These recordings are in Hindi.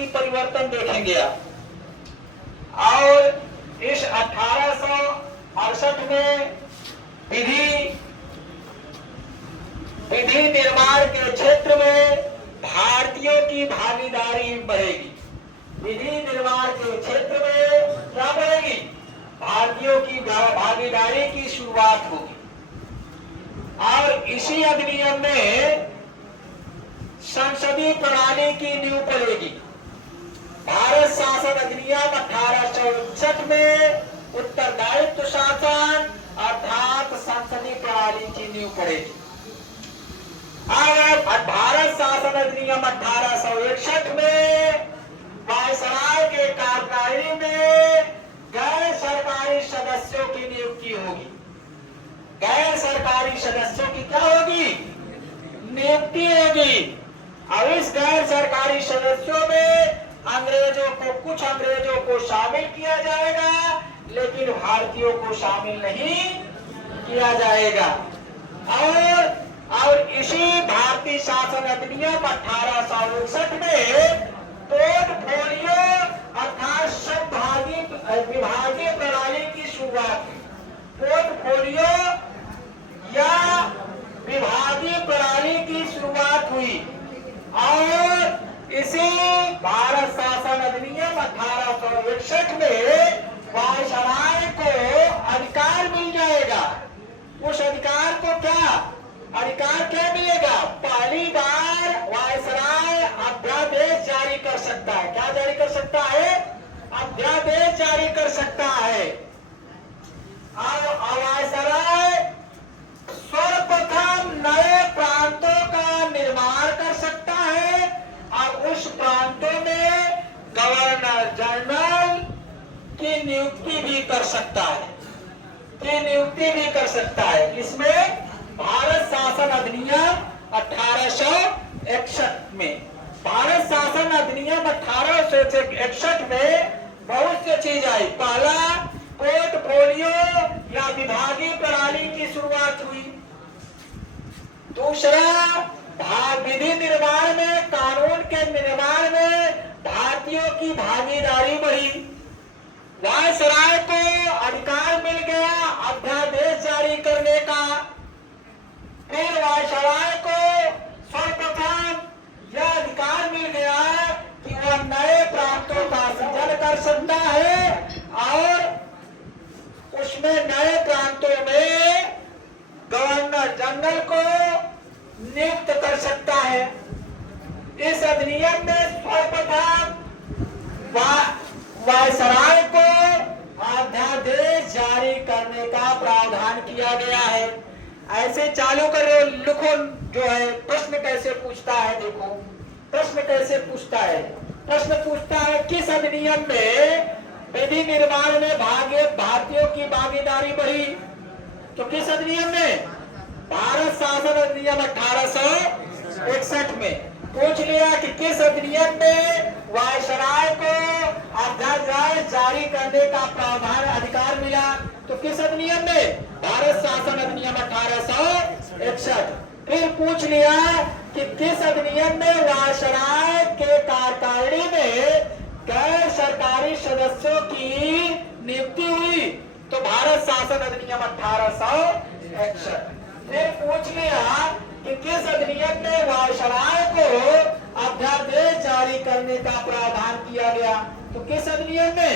की परिवर्तन देखेंगे आप। और इस 1868 में विधि निर्माण के क्षेत्र में भारतीयों की भागीदारी बढ़ेगी। विधि निर्माण के क्षेत्र में क्या बढ़ेगी? भारतीयों की भागीदारी की शुरुआत होगी। और इसी अधिनियम में संसदीय प्रणाली की नींव पड़ेगी। भारत शासन अधिनियम 1861 में उत्तरदायित्व शासन अर्थात संसदीय प्रणाली की नींव पड़ेगी। और भारत शासन अधिनियम 1861 में वायसराय के कार्यकारिणी में गैर सरकारी सदस्यों की नियुक्ति होगी। गैर सरकारी सदस्यों की क्या होगी? नियुक्ति होगी। और इस गैर सरकारी सदस्यों में कुछ अंग्रेजों को शामिल किया जाएगा, लेकिन भारतीयों को शामिल नहीं किया जाएगा। और इसी भारतीय शासन अधिनियम 1861 में पोर्टफोलियो अर्थात विभागीय प्रणाली की शुरुआत हुई। पोर्टफोलियो या विभागीय प्रणाली की शुरुआत हुई। और इसी भारत शासन अधिनियम 1861 में वायसराय को अधिकार मिल जाएगा। उस अधिकार को क्या मिलेगा? पहली बार वायसराय अध्यादेश जारी कर सकता है। क्या जारी कर सकता है? अध्यादेश जारी कर सकता है। और वायसराय सर्वप्रथम नए प्रांतों का निर्माण कर सकता है और उस प्रांतों में गवर्नर जनरल की नियुक्ति भी कर सकता है। इसमें भारत शासन अधिनियम 1861 में भारत शासन अधिनियम 1861 में बहुत सी चीज आई। पहला, पोर्टफोलियो या विभागीय प्रणाली की शुरुआत हुई। दूसरा, विधि निर्माण में, कानून के निर्माण में भारतीयों की भागीदारी बढ़ी। वायसराय को अधिकार मिल गया अध्यादेश जारी करने का। फिर वायसराय को सर्वप्रथम यह अधिकार मिल गया कि वह नए प्रांतों का सृजन कर सकता है और उसमें नए प्रांतों में गवर्नर जनरल को नियुक्त कर सकता है। इस अधिनियम में सर्वप्रथम वायसराय को अध्यादेश जारी करने का प्रावधान किया गया है। ऐसे चालू करो, लिखो जो है प्रश्न कैसे पूछता है। देखो प्रश्न कैसे पूछता है। प्रश्न पूछता है किस अधिनियम में विधि निर्माण में भारतीयों की भागीदारी बढ़ी? तो किस अधिनियम में? भारत शासन अधिनियम 1861 में। पूछ लिया कि किस अधिनियम में वायसराय को अध्यादेश जारी करने का प्रावधान अधिकार मिला? तो किस अधिनियम में? भारत शासन अधिनियम 1861। फिर पूछ लिया कि किस अधिनियम में वायसराय के कार्यकारिणी में गैर सरकारी सदस्यों की नियुक्ति हुई? तो भारत शासन अधिनियम 1861। फिर पूछ लिया कि किस अधिनियम में वायसराय को अध्यादेश जारी करने का प्रावधान किया गया? तो किस अधिनियम में?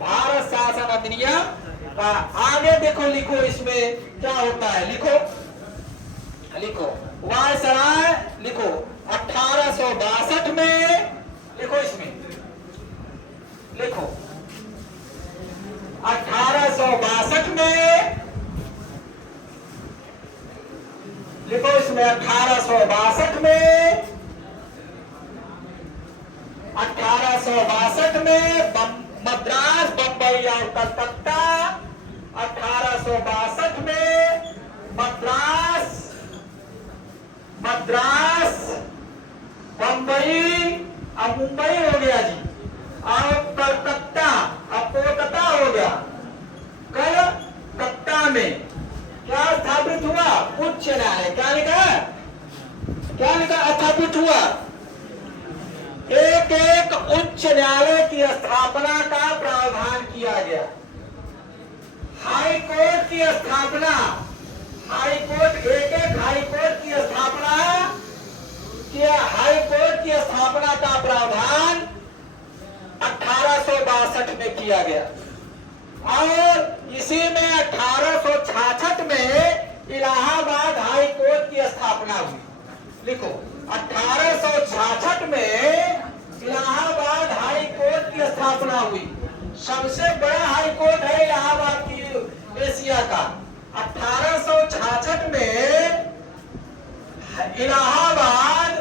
भारत शासन अधिनियम। आगे देखो, लिखो इसमें क्या होता है। लिखो वायसराय, लिखो 1862 में, लिखो इसमें, लिखो 1862 में, लिखो इसमें 1862 में, 1862 में मद्रास, बंबई और कलकत्ता। 1862 में मद्रास, बंबई अब मुंबई हो गया जी, और कलकत्ता अब कोलकाता हो गया। कलकत्ता में क्या स्थापित हुआ? उच्च न्यायालय। क्या लिखा? स्थापित हुआ। एक उच्च न्यायालय की स्थापना का प्रावधान किया गया। हाई कोर्ट की स्थापना, हाई कोर्ट, एक हाई कोर्ट की स्थापना किया। हाई कोर्ट की स्थापना का प्रावधान 1862 में किया गया और इसी में 1866 में इलाहाबाद हाई कोर्ट की स्थापना हुई। लिखो, 1866 में इलाहाबाद हाई कोर्ट की स्थापना हुई। सबसे बड़ा हाई कोर्ट है इलाहाबाद की एशिया का। 1866 में इलाहाबाद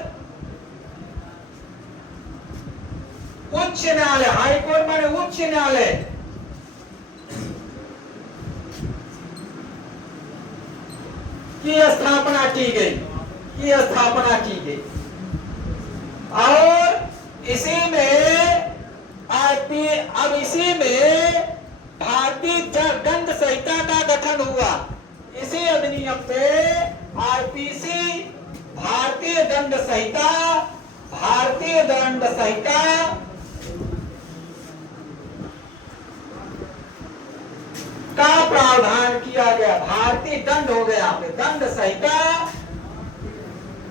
उच्च न्यायालय, हाई कोर्ट माने उच्च न्यायालय, की स्थापना की गई और इसी में अब इसी में भारतीय दंड संहिता का गठन हुआ। इसी अधिनियम में आईपीसी, भारतीय दंड संहिता का प्रावधान किया गया। भारतीय दंड हो गया, यहाँ पे दंड संहिता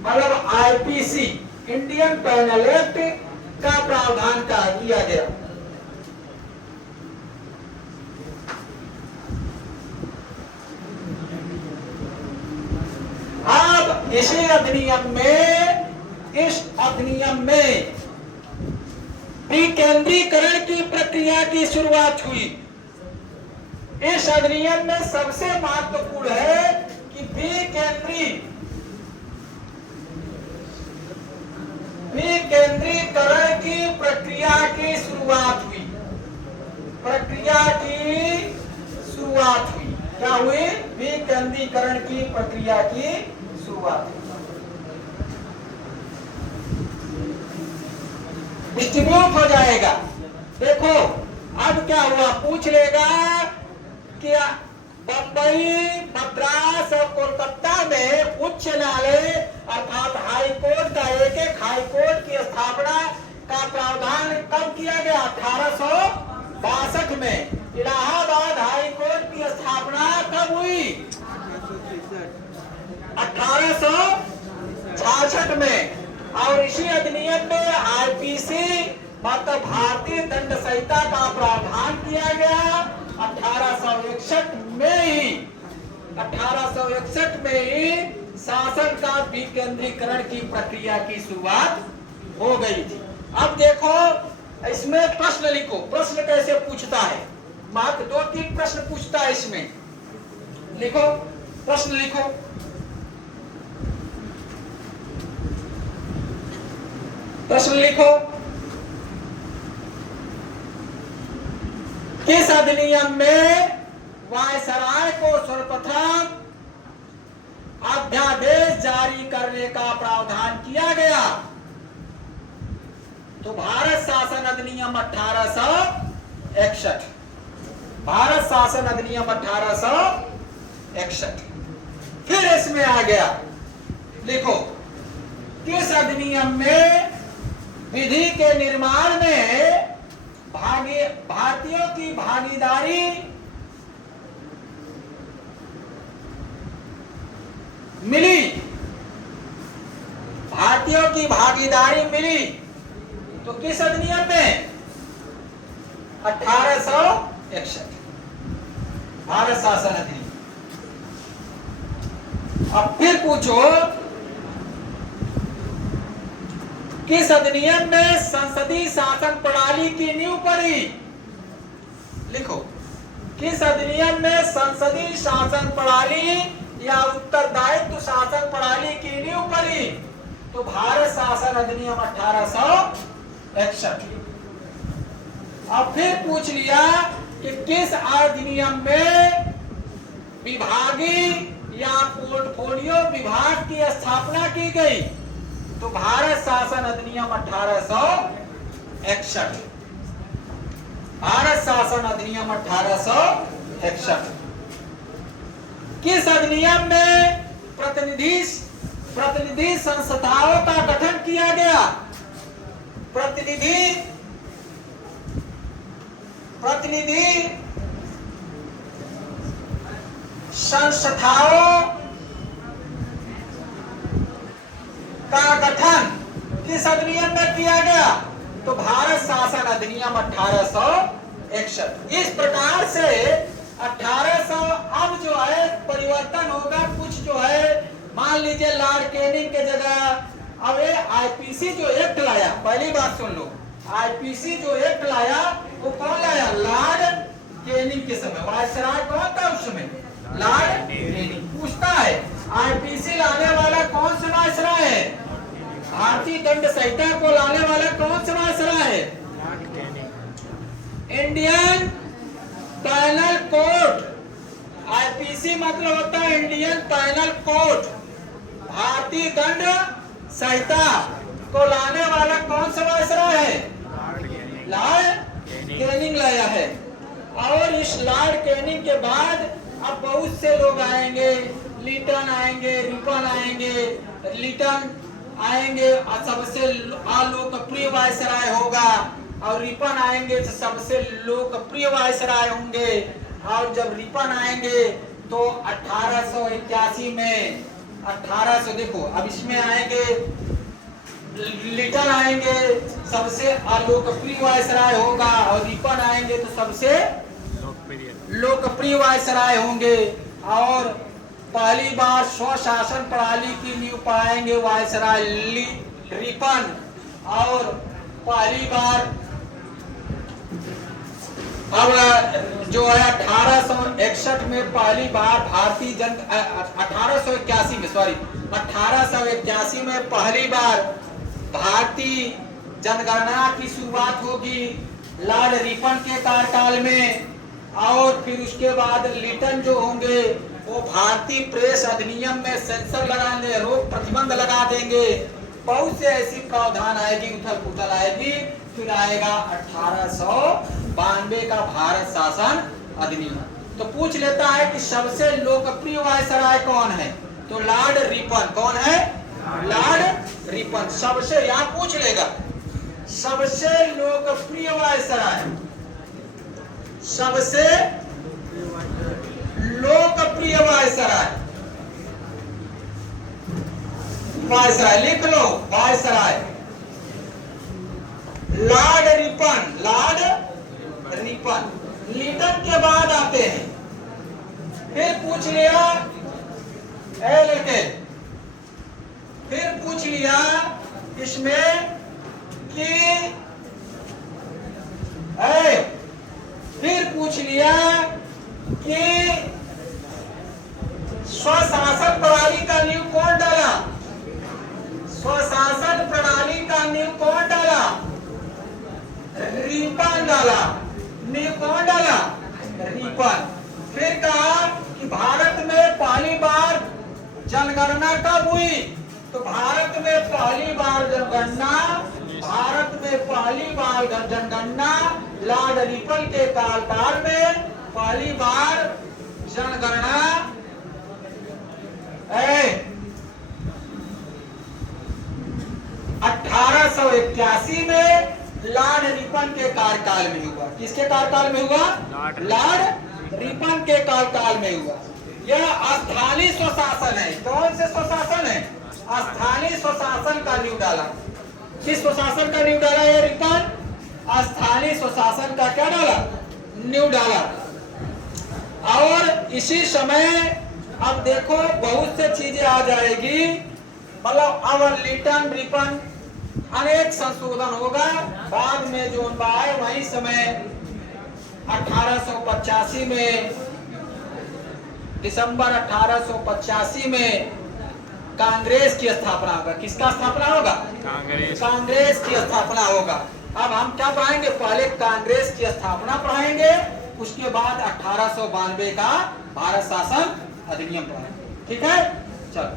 मतलब आईपीसी, इंडियन पेनल एक्ट का प्रावधान किया गया। अब इस अधिनियम में विकेंद्रीकरण की प्रक्रिया की शुरुआत हुई। इस अधिनियम में सबसे महत्वपूर्ण है कि विकेंद्रीकरण की प्रक्रिया की शुरुआत हुई। क्या हुई? विकेंद्रीकरण की प्रक्रिया की शुरुआत हुई। डिस्ट्रीब्यूट हो जाएगा। देखो अब क्या हुआ, पूछ लेगा कि बंबई, मद्रास और कोलकाता में उच्च न्यायालय अर्थात हाई कोर्ट का एक हाई कोर्ट की स्थापना का प्रावधान कब किया गया? 1862 में। इलाहाबाद हाई कोर्ट की स्थापना कब हुई? 1866 में। और इसी अधिनियम में आईपीसी मतलब भारतीय दंड संहिता का प्रावधान किया गया। 1861 में ही शासन का विकेंद्रीकरण की प्रक्रिया की शुरुआत हो गई थी। अब देखो इसमें प्रश्न लिखो, प्रश्न कैसे पूछता है। मात्र 2-3 प्रश्न पूछता है इसमें। लिखो, प्रश्न लिखो। प्रश्न लिखो, किस अधिनियम में वायसराय को सर्वप्रथम अध्यादेश जारी करने का प्रावधान किया गया? तो भारत शासन अधिनियम 1861। भारत शासन अधिनियम 1861 फिर इसमें आ गया। लिखो, किस अधिनियम में विधि के निर्माण में भारतीयों की भागीदारी मिली? भारतीयों की भागीदारी मिली तो किस अधिनियम में? 1861 भारत शासन अधिनियम। अब फिर पूछो, किस अधिनियम में संसदीय शासन प्रणाली की नींव पड़ी? लिखो, किस अधिनियम में संसदीय शासन प्रणाली या उत्तरदायित्व शासन प्रणाली की नींव पड़ी? तो भारत शासन अधिनियम 1861। अब फिर पूछ लिया कि किस अधिनियम में विभागीय या पोर्टफोलियो विभाग की स्थापना की गई? तो भारत शासन अधिनियम 1861। भारत शासन अधिनियम 1861। किस अधिनियम में प्रतिनिधि संस्थाओं का गठन किया गया? प्रतिनिधि प्रतिनिधि संस्थाओं का गठन किस अधिनियम में किया गया? तो भारत शासन अधिनियम 1861। इस प्रकार से 1800 अब जो है परिवर्तन होगा, कुछ जो है मान लीजिए लॉर्ड कैनिंग के जगह अब ये आईपीसी जो एक्ट लाया, पहली बात सुन लो, आईपीसी जो एक्ट लाया वो कौन लाया? लॉर्ड कैनिंग के समय। वायसराय कौन था उस समय? Lord Canning. पूछता है आईपीसी लाने वाला कौन सा वायसराय है? भारतीय दंड संहिता को लाने वाला कौन सा वायसराय है? Indian panel code. आईपीसी मतलब होता है इंडियन पैनल कोड। भारतीय दंड संहिता को लाने वाला कौन सा वायसराय है? लॉर्ड कैनिंग लाया है। और इस लॉर्ड कैनिंग के बाद अब बहुत से लोग आएंगे, लिटन आएंगे, रिपन आएंगे, लिटन आएंगे और सबसे लोकप्रिय वायसराय होगा, और रिपन आएंगे तो सबसे लोकप्रिय वायसराय होंगे। और जब रिपन आएंगे तो 1881 में 1800 देखो अब इसमें आएंगे, लिटन आएंगे सबसे अलोकप्रिय वायसराय होगा, और रिपन आएंगे तो सबसे लोकप्रिय वायसराय होंगे। और पहली बार स्वशासन प्रणाली की नींव पाएंगे वायसराय रिपन। और पहली बार अब जो है 1861 में पहली बार भारतीय जन 1881 में 1881 में पहली बार भारतीय जनगणना की शुरुआत होगी लॉर्ड रिपन के कार्यकाल में। और फिर उसके बाद लिटन जो होंगे वो भारतीय प्रेस अधिनियम में सेंसर लगाएंगे, रोक प्रतिबंध लगा देंगे। बहुत से ऐसी प्रावधान आएगी, उथल पुथल आएगी। फिर आएगा 1892 का भारत शासन अधिनियम। तो पूछ लेता है कि सबसे लोकप्रिय वायसराय कौन है? तो लॉर्ड रिपन। कौन है? Lord Ripon. सबसे यहाँ पूछ लेगा सबसे लोकप्रिय वायसराय, सबसे लोकप्रिय वायसराय, वायसराय लिख लो, viceroy lord Ripon. Lord Ripon. Lytton के बाद आते हैं। फिर पूछ लिया लड़के, फिर पूछ लिया इसमें कि फिर पूछ लिया कि स्वशासन प्रणाली का नींव कौन डाला? स्वशासन प्रणाली का नींव कौन डाला? रिपन डाला। नींव कौन डाला? रिपन। फिर कहा कि भारत में पहली बार जनगणना कब हुई? तो भारत में पहली बार जनगणना लॉर्ड रिपन के कार्यकाल में पहली बार जनगणना 1881 में लॉर्ड रिपन के कार्यकाल में हुआ। किसके कार्यकाल में हुआ? लॉर्ड रिपन के कार्यकाल में हुआ। यह स्थानीय स्वशासन है। कौन से स्वशासन है? स्थानीय स्वशासन का नींव डाला। किस स्वशासन का नींव डाला? ये रिपन स्थानीय स्वशासन का क्या डाला? नींव डाला। और इसी समय अब देखो बहुत से चीजें आ जाएगी, मतलब अब लिटन रिपन अनेक संशोधन होगा। बाद में जो है वही समय 1885 में, दिसंबर 1885 में कांग्रेस की स्थापना होगा। किसका स्थापना होगा? कांग्रेस की स्थापना होगा। अब हम क्या पढ़ाएंगे? पहले कांग्रेस की स्थापना पढ़ाएंगे, उसके बाद 1892 का भारत शासन अधिनियम पढ़ाएंगे। ठीक है, चलो।